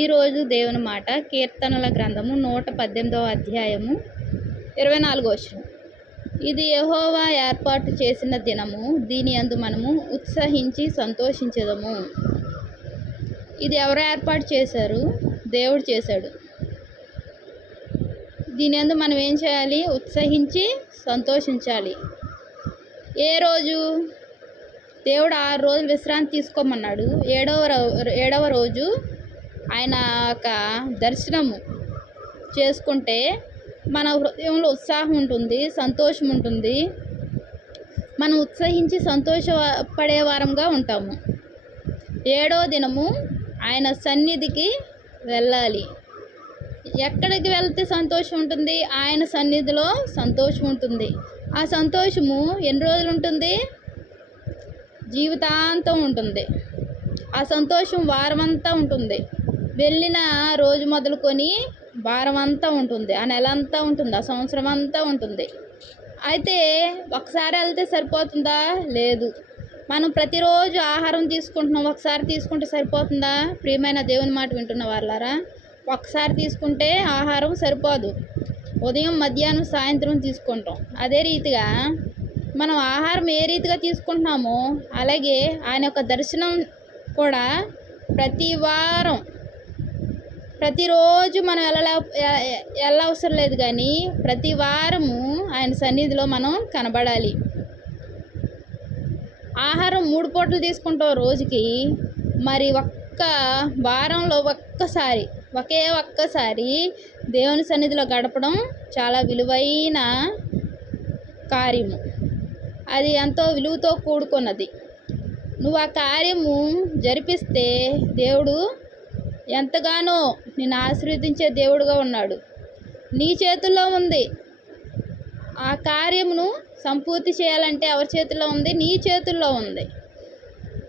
ఈరోజు దేవుని మాట కీర్తనల గ్రంథము 118వ అధ్యాయము 24వ వచనం. ఇది యెహోవా ఏర్పాటు చేసిన దినము, దీని యందు మనము ఉత్సహించి సంతోషించెదము. ఇది ఎవరు ఏర్పాటు చేశారు? దేవుడు చేశాడు. దీని యందు మనం ఏం చేయాలి? ఉత్సహించి సంతోషించాలి. ఏ రోజు? దేవుడు 6 రోజులు విశ్రాంతి తీసుకోమన్నాడు. ఏడవ రోజు ఆయన ఒక దర్శనము చేసుకుంటే మన హృదయంలో ఉత్సాహం ఉంటుంది, సంతోషం ఉంటుంది. మనం ఉత్సహించి సంతోషపడే వారంగా ఉంటాము. 7వ దినము ఆయన సన్నిధికి వెళ్ళాలి. ఎక్కడికి వెళ్తే సంతోషం ఉంటుంది? ఆయన సన్నిధిలో సంతోషం ఉంటుంది. ఆ సంతోషము ఎన్ని రోజులు ఉంటుంది? జీవితాంతం ఉంటుంది. ఆ సంతోషం వారమంతా ఉంటుంది. వెళ్ళిన రోజు మొదలుకొని వారం అంతా ఉంటుంది, ఆ నెల అంతా ఉంటుంది, ఆ సంవత్సరం అంతా ఉంటుంది. అయితే ఒకసారి వెళ్తే సరిపోతుందా? లేదు. మనం ప్రతిరోజు ఆహారం తీసుకుంటున్నాం, ఒకసారి తీసుకుంటే సరిపోతుందా? ప్రియమైన దేవుని మాట వింటున్న వాళ్ళారా, ఒకసారి తీసుకుంటే ఆహారం సరిపోదు. ఉదయం, మధ్యాహ్నం, సాయంత్రం తీసుకుంటాం. అదే రీతిగా మనం ఆహారం ఏ రీతిగా తీసుకుంటున్నామో అలాగే ఆయన యొక్క దర్శనం కూడా ప్రతి వారం, ప్రతిరోజు మనం వెళ్ళవసరం లేదు, కానీ ప్రతి వారము ఆయన సన్నిధిలో మనం కనబడాలి. ఆహారం 3 పూటలు తీసుకుంటాం రోజుకి. మరి వారంలో ఒక్కసారి దేవుని సన్నిధిలో గడపడం చాలా విలువైన కార్యము. అది ఎంతో విలువతో కూడుకున్నది. నువ్వు ఆ కార్యము జరిపిస్తే దేవుడు ఎంతగానో నిన్ను ఆశీర్వదించే దేవుడుగా ఉన్నాడు. నీ చేతుల్లో ఉంది. ఆ కార్యమును సంపూర్తి చేయాలంటే ఎవరి చేతుల్లో ఉంది? నీ చేతుల్లో ఉంది.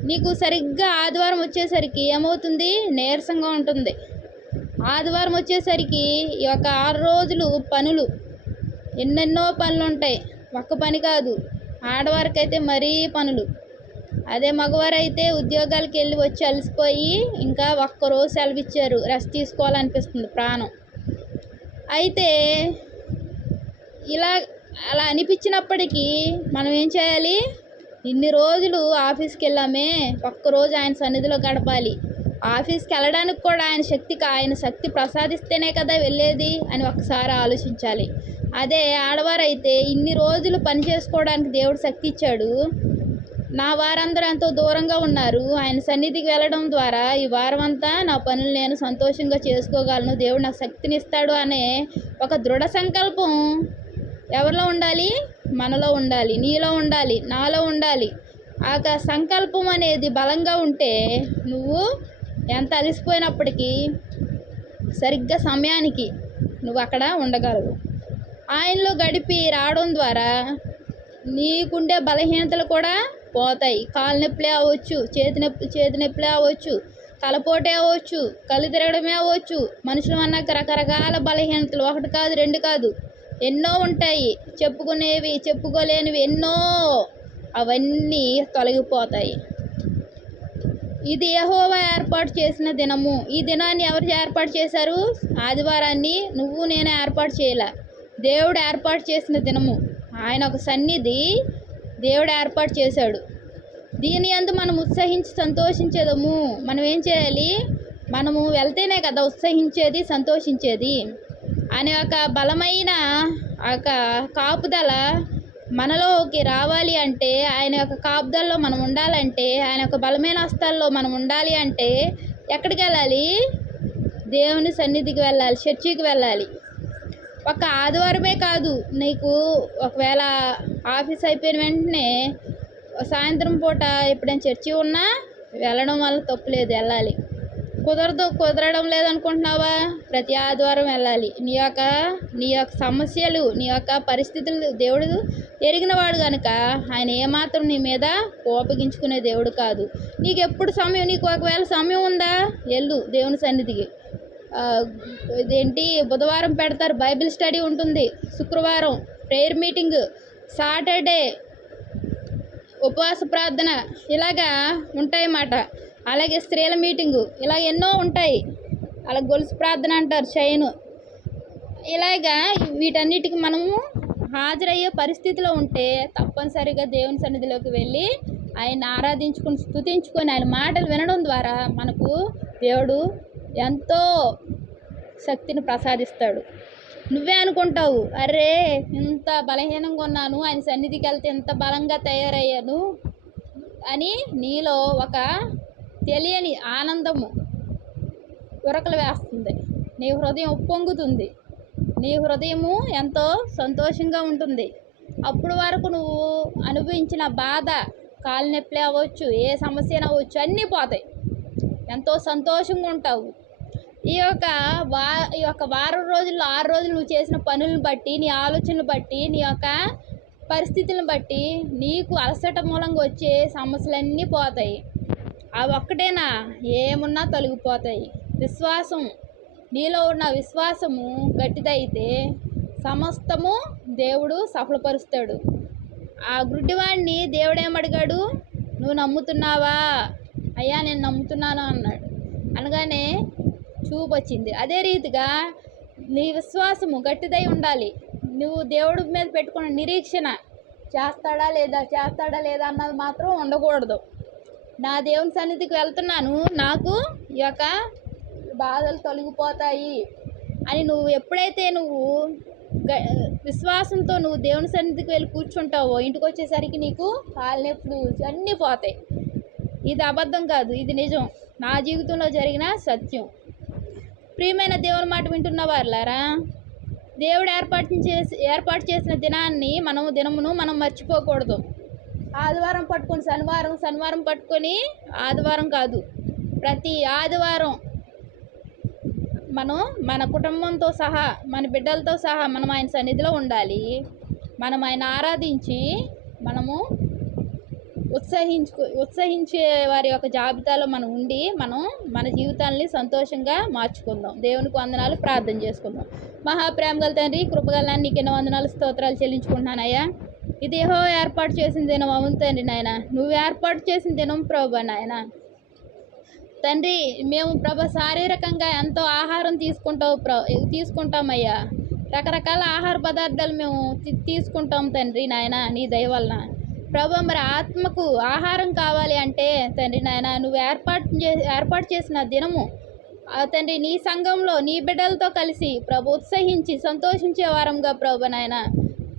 నీకు సరిగ్గా ఆదివారం వచ్చేసరికి ఏమవుతుంది? నీరసంగా ఉంటుంది. ఆదివారం వచ్చేసరికి ఈ 6 రోజులు పనులు, ఎన్నెన్నో పనులు ఉంటాయి. ఒక్క పని కాదు. ఆడవారికైతే మరీ పనులు. అదే మగవారైతే ఉద్యోగాలకు వెళ్ళి వచ్చి అలసిపోయి ఇంకా ఒక్కరోజు సెలవు ఇచ్చారు, రెస్ట్ తీసుకోవాలనిపిస్తుంది ప్రాణం. అయితే అలా అనిపించినప్పటికీ మనం ఏం చేయాలి? ఇన్ని రోజులు ఆఫీస్కి వెళ్ళామే, ఒక్కరోజు ఆయన సన్నిధిలో గడపాలి. ఆఫీస్కి వెళ్ళడానికి కూడా ఆయన శక్తి ప్రసాదిస్తేనే కదా వెళ్ళేది అని ఒకసారి ఆలోచించాలి. అదే ఆడవారైతే ఇన్ని రోజులు పని చేసుకోవడానికి దేవుడు శక్తి ఇచ్చాడు. నా వారందరూ ఎంతో దూరంగా ఉన్నారు. ఆయన సన్నిధికి వెళ్ళడం ద్వారా ఈ వారం అంతా నా పనులు నేను సంతోషంగా చేసుకోగలను, దేవుడు నాకు శక్తిని ఇస్తాడు అనే ఒక దృఢ సంకల్పం ఎవరిలో ఉండాలి? మనలో ఉండాలి, నీలో ఉండాలి, నాలో ఉండాలి. ఆ సంకల్పం అనేది బలంగా ఉంటే నువ్వు ఎంత అలసిపోయినప్పటికీ సరిగ్గా సమయానికి నువ్వు అక్కడ ఉండగలవు. ఆయనలో గడిపి రావడం ద్వారా నీకుండే బలహీనతలు కూడా పోతాయి. కాలు నొప్పులే అవ్వచ్చు, చేతి నొప్పులే అవ్వచ్చు, తలపోటే అవ్వచ్చు, కళ్ళు తిరగడమే అవ్వచ్చు. మనుషులు అన్నాక రకరకాల బలహీనతలు 1 కాదు 2 కాదు ఎన్నో ఉంటాయి. చెప్పుకునేవి, చెప్పుకోలేనివి ఎన్నో. అవన్నీ తొలగిపోతాయి. ఇది యెహోవా ఏర్పాటు చేసిన దినము. ఈ దినాన్ని ఎవరు ఏర్పాటు చేశారు? ఆదివారాన్ని నువ్వు నేను ఏర్పాటు చేయాల. దేవుడు ఏర్పాటు చేసిన దినము. ఆయన ఒక సన్నిధి దేవుడు ఏర్పాటు చేశాడు. దీని యందు మనం ఉత్సహించి సంతోషించేదము. మనం ఏం చేయాలి? మనము వెళ్తేనే కదా ఉత్సహించేది, సంతోషించేది. ఆయన యొక్క బలమైన కాపుదల మనలోకి రావాలి అంటే, ఆయన యొక్క కాపుదలలో మనం ఉండాలంటే, ఆయన యొక్క బలమైన హస్తాల్లో మనం ఉండాలి అంటే ఎక్కడికి వెళ్ళాలి? దేవుని సన్నిధికి వెళ్ళాలి, చర్చికి వెళ్ళాలి. ఒక ఆదివారమే కాదు, నీకు ఒకవేళ ఆఫీస్ అయిపోయిన వెంటనే సాయంత్రం పూట ఎప్పుడైనా చర్చి ఉన్నా వెళ్ళడం వల్ల తప్పు లేదు, వెళ్ళాలి. కుదరడం లేదనుకుంటున్నావా? ప్రతి ఆదివారం వెళ్ళాలి. నీ యొక్క సమస్యలు, నీ యొక్క పరిస్థితులు దేవుడు ఎరిగినవాడు కనుక ఆయన ఏమాత్రం నీ మీద కోపగించుకునే దేవుడు కాదు. నీకు ఒకవేళ సమయం ఉందా? వెళ్ళు దేవుని సన్నిధికి. బుధవారం పెడతారు, బైబిల్ స్టడీ ఉంటుంది. శుక్రవారం ప్రేయర్ మీటింగ్, సాటర్డే ఉపవాస ప్రార్థన, ఇలాగా ఉంటాయన్నమాట. అలాగే స్త్రీల మీటింగు, ఇలా ఎన్నో ఉంటాయి. అలా గొలుసు ప్రార్థన అంటారు, చైను. ఇలాగా వీటన్నిటికి మనము హాజరయ్యే పరిస్థితిలో ఉంటే తప్పనిసరిగా దేవుని సన్నిధిలోకి వెళ్ళి ఆయన ఆరాధించుకొని స్తుతించుకొని ఆయన మాటలు వినడం ద్వారా మనకు దేవుడు ఎంతో శక్తిని ప్రసాదిస్తాడు. నువ్వే అనుకుంటావు, అరే ఇంత బలహీనంగా ఉన్నాను, ఆయన సన్నిధికి వెళ్తే ఎంత బలంగా తయారయ్యాను అని నీలో ఒక తెలియని ఆనందము ఉరకలు వేస్తుంది. నీ హృదయం ఉప్పొంగుతుంది, నీ హృదయము ఎంతో సంతోషంగా ఉంటుంది. అప్పుడు వరకు నువ్వు అనుభవించిన బాధ, కాలు నొప్పి అవ్వచ్చు, ఏ సమస్య అవ్వచ్చు, అన్నీ పోతాయి. ఎంతో సంతోషంగా ఉంటావు. ఈ యొక్క వారం రోజుల్లో 6 రోజులు నువ్వు చేసిన పనులను బట్టి, నీ ఆలోచనలు బట్టి, నీ యొక్క పరిస్థితులను బట్టి నీకు అలసట మూలంగా వచ్చే సమస్యలన్నీ పోతాయి. అవి ఒక్కటేనా, ఏమున్నా తొలగిపోతాయి. విశ్వాసం, నీలో ఉన్న విశ్వాసము గట్టిదైతే సమస్తము దేవుడు సఫలపరుస్తాడు. ఆ గుడ్డివాడిని దేవుడేమడిగాడు, నువ్వు నమ్ముతున్నావా? అయ్యా నేను నమ్ముతున్నాను అన్నాడు. అనగానే చూపు వచ్చింది. అదే రీతిగా నీ విశ్వాసము గట్టిదై ఉండాలి. నువ్వు దేవుడి మీద పెట్టుకున్న నిరీక్షణ చేస్తాడా లేదా అన్నది మాత్రం ఉండకూడదు. నా దేవుని సన్నిధికి వెళ్తున్నాను, నాకు ఈ యొక్క బాధలు తొలగిపోతాయి అని నువ్వు ఎప్పుడైతే విశ్వాసంతో నువ్వు దేవుని సన్నిధికి వెళ్ళి కూర్చుంటావో ఇంటికి వచ్చేసరికి నీకు కాలు నొప్పులు అన్నీ పోతాయి. ఇది అబద్ధం కాదు, ఇది నిజం, నా జీవితంలో జరిగిన సత్యం. ప్రియమైన దేవుని మాట వింటున్న వారులారా, దేవుడు ఏర్పాటు చేసిన దినమును మనం మర్చిపోకూడదు. ఆదివారం పట్టుకొని శనివారం పట్టుకొని ఆదివారం కాదు, ప్రతి ఆదివారం మనం మన కుటుంబంతో సహా, మన బిడ్డలతో సహా మనం ఆయన సన్నిధిలో ఉండాలి. మనం ఆయన ఆరాధించి మనము ఉత్సహించే వారి యొక్క జాబితాలో మనం ఉండి మన జీవితాన్ని సంతోషంగా మార్చుకుందాం. దేవునికి వందనాలు, ప్రార్థన చేసుకుందాం. మహాప్రేమగల తండ్రి, కృపగల నీకు ఎన్నో వందనాలు, స్తోత్రాలు చెల్లించుకుంటున్నానయ్యా. ఇది యెహోవా ఏర్పాటు చేసిన దినం. అవును తండ్రి నాయన, నువ్వు ఏర్పాటు చేసిన దినం ప్రభువా నాయన. తండ్రి, మేము ప్రభు శారీరకంగా ఎంతో ఆహారం తీసుకుంటామయ్యా. రకరకాల ఆహార పదార్థాలు మేము తీసుకుంటాం తండ్రి నాయన, నీ దయ వలన. ప్రభు, మరి ఆత్మకు ఆహారం కావాలి అంటే తండ్రి నాయన, నువ్వు ఏర్పాటు చేసిన దినము తండ్రి, నీ సంఘంలో నీ బిడ్డలతో కలిసి ప్రభు ఉత్సహించి సంతోషించే వారంగా ప్రభు నాయన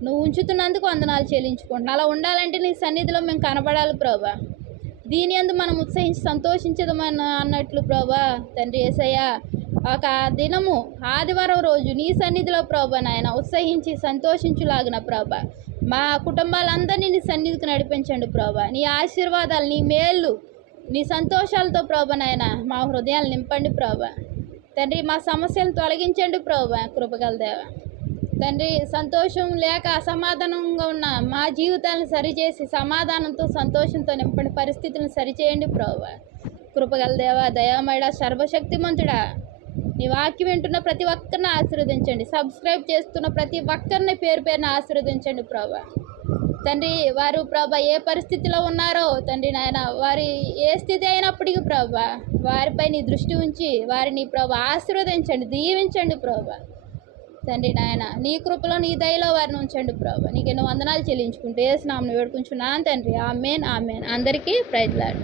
నువ్వు ఉంచుతున్నందుకు వందనాలు చెల్లించుకుంటున్నాను. అలా ఉండాలంటే నీ సన్నిధిలో మేము కనబడాలి ప్రభు. దీని యందు మనం ఉత్సహించి సంతోషించదమని అన్నట్లు ప్రభా తండ్రి యేసయ్య, ఒక దినము ఆదివారం రోజు నీ సన్నిధిలో ప్రభా నాయన ఉత్సహించి సంతోషించులాగిన ప్రభా మా కుటుంబాలందరినీ నీ సన్నిధికి నడిపించండి ప్రభా. నీ ఆశీర్వాదాలు, నీ మేళ్ళు, నీ సంతోషాలతో ప్రభా నాయన మా హృదయాలు నింపండి ప్రభా. తండ్రి, మా సమస్యలను తొలగించండి ప్రభా, కృపగల దేవ. తండ్రి, సంతోషం లేక అసమాధానంగా ఉన్న మా జీవితాలను సరిచేసి సమాధానంతో సంతోషంతో నింపండి పరిస్థితులను సరిచేయండి ప్రభువా. కృపగల దేవ, దయామయుడా, సర్వశక్తిమంతుడా, నీ వాక్యం వింటున్న ప్రతి ఒక్కరిని ఆశీర్వదించండి. సబ్స్క్రైబ్ చేస్తున్న ప్రతి ఒక్కరిని పేరున ఆశీర్వదించండి ప్రభా. తండ్రి, వారు ప్రభా ఏ పరిస్థితిలో ఉన్నారో తండ్రి నాయన, వారి ఏ స్థితి అయినప్పటికీ ప్రభా వారిపై నీ దృష్టి ఉంచి వారిని ప్రభా ఆశీర్వదించండి, దీవించండి ప్రభా. తండ్రి నాయన, నీ కృపలో నీ దయలో వారిని ఉంచండి ప్రభు. నీకు ఎన్నో వందనాలు చెల్లించుకుంటూ యేసు నామమున వేడుకుంటున్నాను తండ్రి. ఆమేన్, ఆమేన్. అందరికీ ప్రైజ్ లార్డ్.